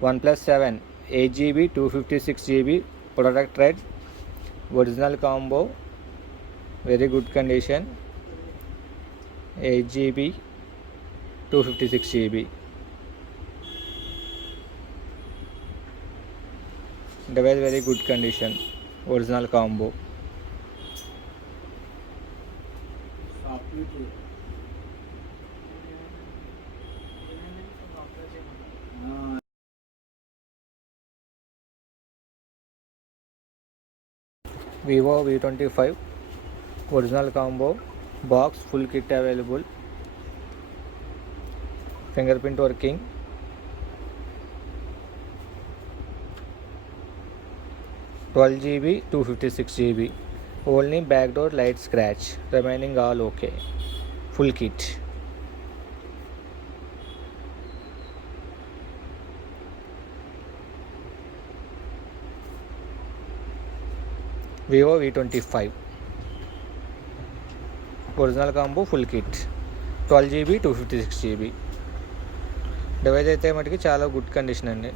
1+7 8 GB 256 GB product red, original combo, very good condition, 8 GB 256 GB. Device very good condition, original combo. Vivo V25 original combo, box full kit available, fingerprint working, 12 GB 256 GB, only back door light scratch, remaining all okay, full kit. Vivo V25 original combo full kit 12 GB 256 GB. Device అయితే మటుకి చాలా good condition అండి.